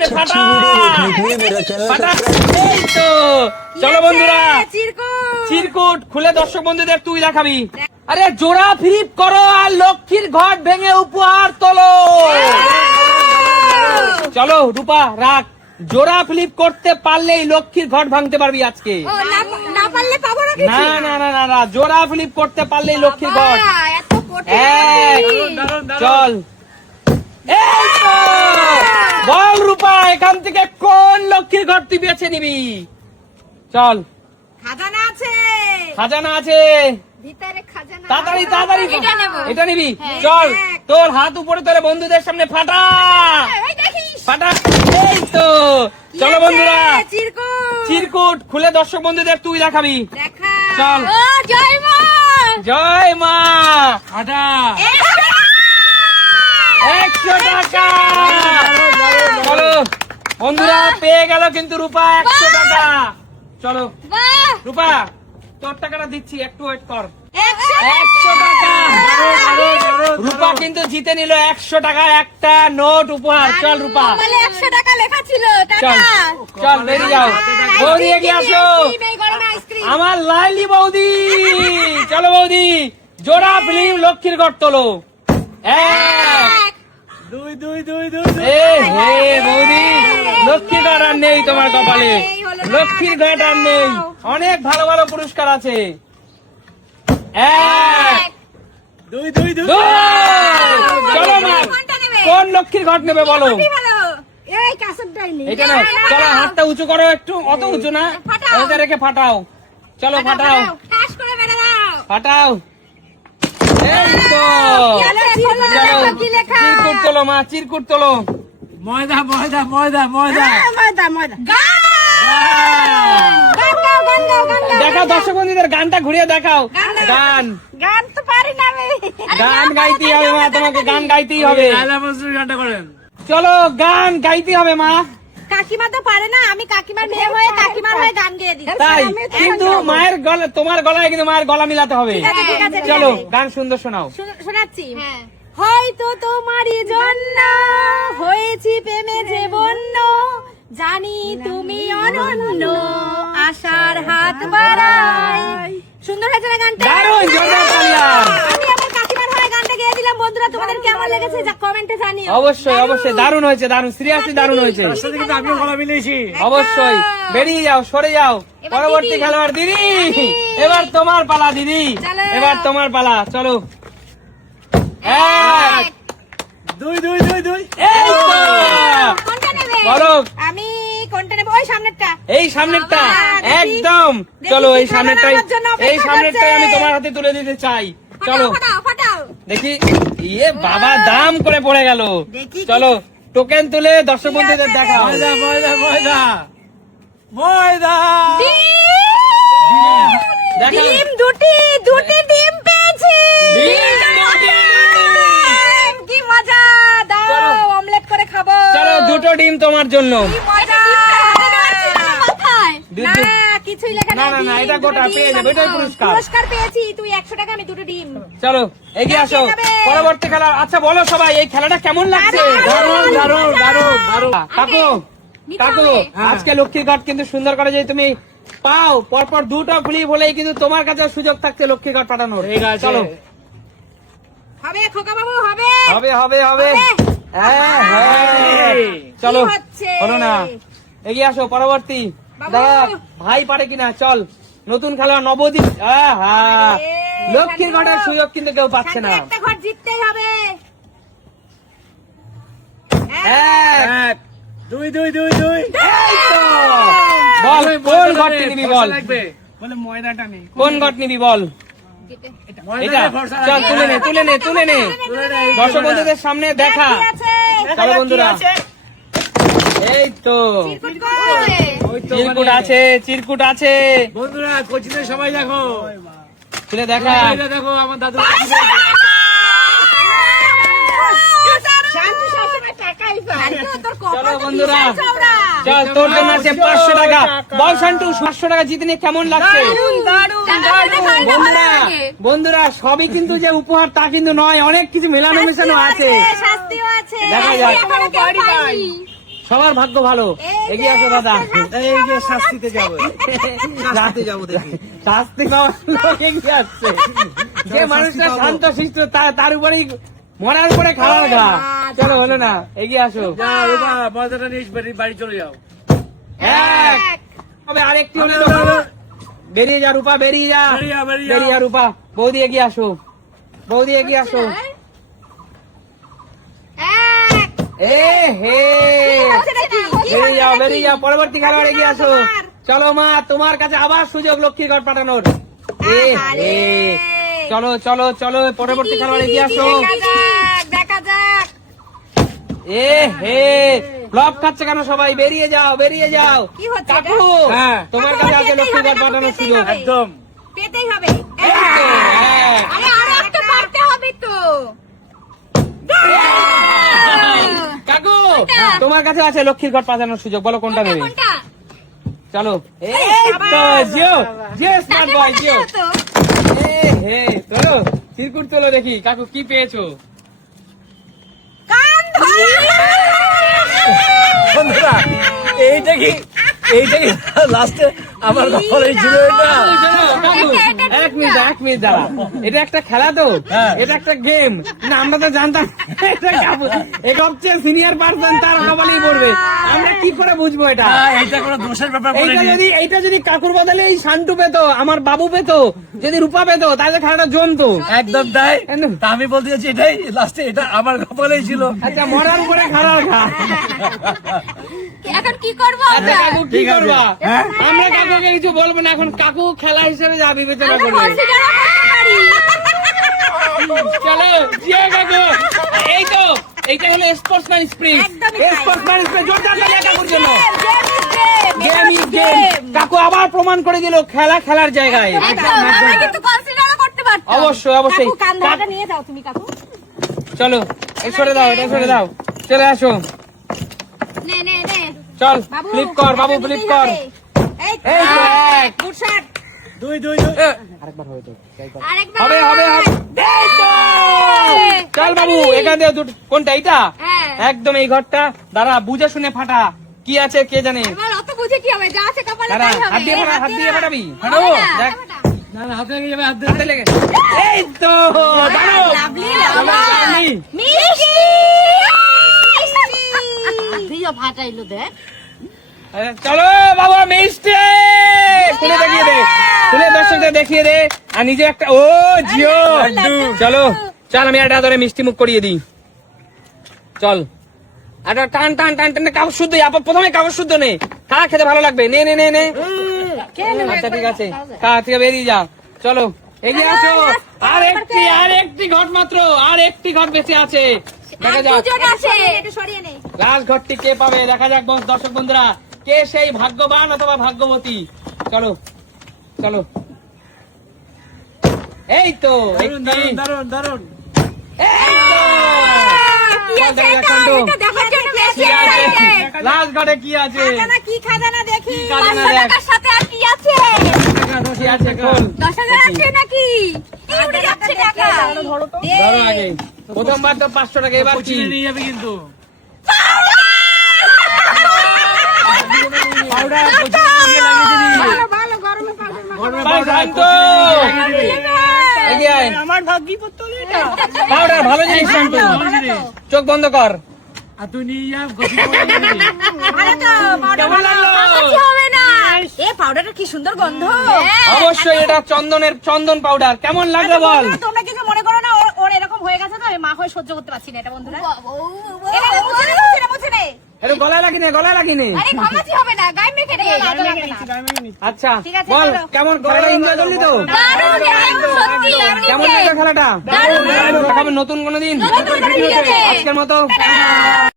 সামনে ফাটা ফাটা। এই তো চলো বন্ধুরা, চিরকুট খুলে দর্শক বন্ধুদের তুই দেখাবি। আরে জোড়া ফ্লিপ করো আর লক্ষ্মীর ঘট ভেঙে উপহার তোলো। চলো রূপা রাখ, জোড়া ফ্লিপ করতে পারলেই লক্ষ্মীর ঘট ভাঙতে পারবি আজকে। না না না না না, জোড়া ফ্লিপ করতে পারলেই লক্ষ্মীর ঘট। চল এই তো। বল রূপা, এখান থেকে কোন লক্ষ্মীর ঘট তুই বেছে নিবি? চল, খাজানা আছে, খাজানা আছে, ভিতরে খাজানা। তাড়াতাড়ি তাড়াতাড়ি এটা নেব। এটা নিবি। চল তোর হাত উপরে তোলে বন্ধুদের সামনে ফাটা এই দেখিস, ফাটা। এই তো চলো বন্ধুরা, চিরকুট চিরকুট খুলে দর্শক বন্ধুদের তুই দেখাবি। দেখা। চল। ও জয় মা, জয় মা। ফাটা 100 টাকা। চলো বন্ধুরা, পেয়ে গেল কিন্তু রূপা 100 টাকা। চলো বাহ, রূপা, তোর টাকাটা দিচ্ছি, একটু ওয়েট কর। 100 টাকা রূপা কিন্তু জিতে নিল 100 টাকা একটা নোট উপহার। চল রূপা, মোবাইলে 100 টাকা লেখা ছিল। চল টাকা চল বেরিয়ে যাও। বৌদি এগিয়ে আসো, এই গরমে আইসক্রিম। আমার লাইলি বৌদি। চলো বৌদি, জোড়া ফিল্ম লক্ষ্মীর ঘট তোলো। 1 2 2 2 2। এ হে বৌদি, লক্ষ্মীর ঘট আর নেই তোমার কপালে, লক্ষ্মীর ঘট আর নেই। অনেক ভালো ভালো পুরস্কার আছে। 1 2 2 2। চলো মা, কোন লক্ষ্মীর ঘট নেবে বলো? ভালো, এই কাসবটাই নেই। এটা না, চলো হাতটা উঁচু করো একটু, অত উঁচু না, এটা রেখে ফাটাও। চলো ফাটাও ঠাস করে মেরে দাও। ফাটাও। এই তো চলো, কি লেখা? চিরকুট তোলো মা, চিরকুট তোলো। ময়দা ময়দা ময়দা ময়দা। ময়দা ময়দা। গান গাও, গান গাও, গান গাও। দেখাও দর্শক বন্ধুদের, গানটা ঘুরিয়ে দেখাও। গান গান তো পারি না আমি। গান গাইতেই হবে মা, তোমাকে গান গাইতেই হবে। লালা মজুরি গানটা করেন। চলো গান গাইতে হবে মা। কাকিমা তো পারে না, আমি কাকিমার মেয়ে হয়ে কাকিমার হয়ে গান গেয়ে দিই। তাই কিন্তু মায়ের গলা, তোমার গলায় কিন্তু মায়ের গলা মিলাতে হবে। ঠিক আছে, ঠিক চলো আছে। গান সুন্দর শোনাও। শোনাচ্ছি। হয়তো তোমারই জন্য হয়েছি প্রেমে যে বন্য, জানি তুমি অনন্য, আশার হাত বাড়াই। সুন্দর হয়েছে না গানটা? দারুণ, জোরদার তালিয়া। আমি আমার কাকিমার হয়ে গানটা গেয়ে দিলাম। বন্ধুরা, তোমাদের কেমন লেগেছে কমেন্টে জানিও। অবশ্যই অবশ্যই, দারুণ হয়েছে, দারুণ, সিরিয়াসলি দারুণ হয়েছে। তার সাথে কিন্তু আমিও গলা মিলিয়েছি। অবশ্যই, বেরিয়ে যাও, সরে যাও। এবার পরবর্তী দিদি। খেলোয়াড় দিদি, আমি। এবার তোমার পালা দিদি, চলো। এবার তোমার পালা। চলো 1 2 2 2 2। এই তো। কোনটা নেবে? বলো। আমি কোনটা নেব? ওই সামনেরটা। এই সামনেরটা বাবা, একদম। দেখি চলো এই কি সামনেরটাই, খেলোয়াড় আমার জন্য অপেক্ষা এই সামনেরটাই করছে। আমি তোমার হাতে তুলে দিতে চাই। চলো ফাটাও, ফাটাও। দেখি। ইয়ে বাবা, দাম করে পড়ে গেল। দেখি কি- চলো টোকেন তুলে দর্শক কি বন্ধুদের আছে? দেখাও। ময়দা ময়দা ময়দা ময়দা। দেখাও। ডিম দুটি ডিম পেয়েছি। ডিম দুটি। কি মজা! দাও, চলো। অমলেট করে খাবো। চলো দুটো ডিম তোমার জন্য। কি মজা! দুটো- না, কিছুই লেখা না, নেই। না, না, ডিম, এটা দুটো গোটা ডিম পেয়ে যাবে, এটাই পুরস্কার। পুরস্কার পেয়েছি। তুই 100 টাকা, আমি দুটো ডিম। চলো এগিয়ে আসো, কে যাবে? পরবর্তী খেলা। আচ্ছা বলো সবাই, এই খেলাটা কেমন লাগছে? দারুণ দারুণ দারুণ দারুণ। কাকু নিতে কাকু, হবে। আজকে লক্ষ্মীর ঘট কিন্তু সুন্দর করে যে তুমি পাও, পরপর দুটো ফ্লিপ হলেই কিন্তু তোমার কাছে সুযোগ থাকছে লক্ষ্মীর ঘট পাঠানোর। ঠিক আছে। চলো, হবে খোকা বাবু, হবে। হবে হবে হবে। হবে। হ্যাঁ হ্যাঁ, চলো কি হচ্ছে? হলো না, এগিয়ে আসো পরবর্তী। বাবু। দাদা ভাই পারে কিনা, চল নতুন খেলা নবদ্বীপ। আহা, আরে, লক্ষ্মীর শান্ত। ঘটের সুযোগ কিন্তু কেউ পাচ্ছে না। শান্ত, একটা ঘর জিততেই হবে। 1 2 2 2 2। এই তো। বল কোন ঘরটি নিবি বল, বলে ময়দাটা নেই। কোন ঘট নিবি বল। এটা ময়দাটা ভরসা চল, রাখবে। তুলে নে তুলে নে তুলে নে, দর্শক বন্ধুদের সামনে দেখা। কি আছে? চলো বন্ধুরা, এই তো চিরকুট কই? ওই তো চিরকুট ওখানে। আছে, চিরকুট আছে, বন্ধুরা কোচিতে সবাই দেখো। তুলে দেখা। এটা দেখো আমার দাদু। শান্ত সবসময় টাকাই পায়। তোর চলো কপাল তো বন্ধুরা, বিশাল চওড়া। চল তোর জন্য আছে 500 টাকা। বল শান্টু, 500 টাকা জিতে নিয়ে কেমন লাগছে? বন্ধুরা বন্ধুরা, সবই কিন্তু যে উপহার তা কিন্তু নয়, অনেক কিছু মেলানো মেশানো আছে। শাস্তিও আছে। দেখা যাক। এখনো কেউ পাইনি। সবার ভাগ্য ভালো। এগিয়ে আসো দাদা। এই যে শাস্তিতে যাবো, শাস্তিতে যাবো দেখি। শাস্তি পাওয়ার লোক এগিয়ে আসছে। যে মানুষটা শান্ত শিষ্ট তার উপরেই মরার উপরে খাওয়ার ঘা। চলো হলো না, এগিয়ে আসো। যা রূপা, ময়দাটা নিয়ে বাড়ি চলে যাও। এক তবে আরেকটি হলে তো বেরিয়ে যা রূপা, বেরিয়ে যা, বেরিয়ে যা রূপা। বৌদি এগিয়ে আসো, বৌদি এগিয়ে আসো। এ হে বেরিয়ে যাও, বেরিয়ে যাও। পরবর্তী খেলোয়াড় এগিয়ে আসো। চলো মা, তোমার কাছে আবার সুযোগ লক্ষ্মীর ঘর পাঠানোর। এ হে চলো চলো চলো, পরবর্তী খেলোয়াড় এগিয়ে আসো। দেখা যাক। এ হে ফ্লপ খাচ্ছে কেন সবাই? বেরিয়ে যাও, বেরিয়ে যাও। কি হচ্ছে কাকু, হ্যাঁ। তোমার কাছে আছে লক্ষ্মীর ঘর পাঠানোর সুযোগ। একদম। পেতেই হবে। এই তো, হ্যাঁ। আরে আরো একটা পারতে হবে তো। কাকু, তোমার কাছে আছে লক্ষ্মীর ঘর পাঠানোর সুযোগ, বলো কোনটা নেবে? কোনটা? চলো। এই তো জিও, জিও স্মার্ট বয়, জিও। তো এ হে চলো, চিরকুট তোলো দেখি কাকু কি পেয়েছো। কান ধরে। বন্ধুরা, এইটা কি লাস্টে আমার কপালে ছিল এটা? কাকু, এক মিনিট দাঁড়া। এটা একটা খেলা তো, হ্যাঁ। এটা একটা গেম না, আমরা তো জানতাম এটা কাকু এক সবচেয়ে সিনিয়র পার্সন, তার কপালেই পড়বে। আমরা কি করে বুঝবো এটা? এটা কোনো দোষের ব্যাপার বলে এইটা যদি কাকুর বদলে এই শান্টু পেতো, আমার বাবু পেতো, যদি রূপা পেতো, তাহলে খেলাটা জমতো। একদম তাই। তা আমি বলতে চাচ্ছি এটাই লাস্টে, এটা আমার কপালেই ছিল। আচ্ছা, মরার উপরে খারাপ খা। এখন কি করবো আচ্ছা আমরা? কাকু কি ঠিক আছে। করবা? হ্যাঁ? আমরা কাকুকে কিছু বলবো না, এখন কাকু খেলা হিসেবে যা বিবেচনা আমরা করবে। consider ও করতে পারি। চলো জিয়া কাকু, এই তো এইটা হলো স্পোর্টসম্যান স্পিরিট। একদমই তাই। স্পোর্টসম্যান স্পিরিট, জোরদার তালি কাকুর জন্য। Game is game game. কাকু আবার প্রমাণ করে দিল খেলা খেলার জায়গায়। একদম, আমরা কিন্তু consider ও করতে পারতাম। অবশ্যই, অবশ্যই। কাকু, কান ধরাটা নিয়ে যাও তুমি কাকু। চলো এই সরে দাও, এটা সরে দাও, চলে আসো। নে নে নে চল বাবু, ফ্লিপ কর, বাবু এটা ফ্লিপ নিতেই কর। হবে। এই তো, এই তো, এক। good shot। দুই আরেকবার হবে তো, আরেকবার। হবে হবে হবে। এই তো! চল বাবু, এখান থেকে দুটো, কোনটা এইটা? হ্যাঁ। একদম এই ঘরটা। দাঁড়া, বুঝে শুনে ফাটা, কি আছে কে জানে। এবার অত বুঝে কি হবে? যা আছে কপালে দাঁড়া, তাই হবে। হাত দিয়ে ফাটা, হাত দিয়ে ফাটাবি। হবে না, দেখ। হবে না। না না, হাতে লেগে যাবে, হাতে লেগে। এই তো, দাঁড়াও। Lovely, lovely। মিষ্টি। দিও ফাটাইলো দেখ। আরে, চলো বাবা, মিষ্টি খুলে দেখিয়ে দে, খুলে দর্শকদের দেখিয়ে দে। আর নিজে একটা, ও জিও, চলো চল, আমি একটা ধরে মিষ্টি মুখ করিয়ে দিই। চল, একটা টান টান টান টান, কাগজ শুদ্ধ, প্রথমে কাগজ শুদ্ধ নে, খা, খেতে ভালো লাগবে। নে নে নে নে। আচ্ছা ঠিক আছে, খা, থেকে বেরিয়ে যা। চলো এগিয়ে আসো। আর একটি ঘট মাত্র, আর একটি ঘট বেঁচে আছে, দেখা যাক দুজন আছে। একটু সরিয়ে নে। লাস্ট ঘরটি কে পাবে, দেখা যাক দর্শক বন্ধুরা, কে সেই ভাগ্যবান অথবা ভাগ্যবতী। চলো চলো, এই তো দারুন। কি আছে এটা? এটা দেখার জন্য বেশি excited। লাস্ট ঘরে কি আছে? খাজানা কি খাজানা দেখি। কি খাজানা 500 দেখ। টাকার সাথে আর কি আছে? কি আছে খোল। 10,000 আছে নাকি? এই উড়ে যাচ্ছে টাকা। দে। ধরো আগে, প্রথমবার তো 500 টাকা, এবার কি? কোচিনে নিয়ে যাবে কিন্তু। পাউডার ভালো ভালো গরমে পাউডার ভাই, শান্ত। এগিয়ে আয়। আমার ভাগ্যি পড়তো এটা। পাউডার ভালো জিনিস, শান্ত। চোখ বন্ধ কর। আর তুই নিয়ে যা, কোচিনে করে নিয়ে যাবি। ভালো তো পাউডার কেমন ভালো। লাগলো? কাঁচাচি হবে না। এ পাউডারটা কি সুন্দর গন্ধ। অবশ্যই এটা চন্দন পাউডার। কেমন লাগলো বল? তোমরা কিছু মনে করো না, ওর এরকম হয়ে গেছে তো আমি মা হয়ে সহ্য করতে পারছি না এটা বন্ধুরা। এটা মুছে নে। এটা গলায় লাগিনি, গলায় লাগিনি। আরে ঘামাচি হবে না, গায়ে মেখে দে। আচ্ছা ঠিক আছে, বল, চলো। কেমন খেলাটা এনজয় করলি তো? দারুণ, সত্যি দারুণ। কেমন লাগলো খেলাটা? দারুণ। নতুন কোনো দিন নতুন কোনো ভিডিওতে। আজকের মতো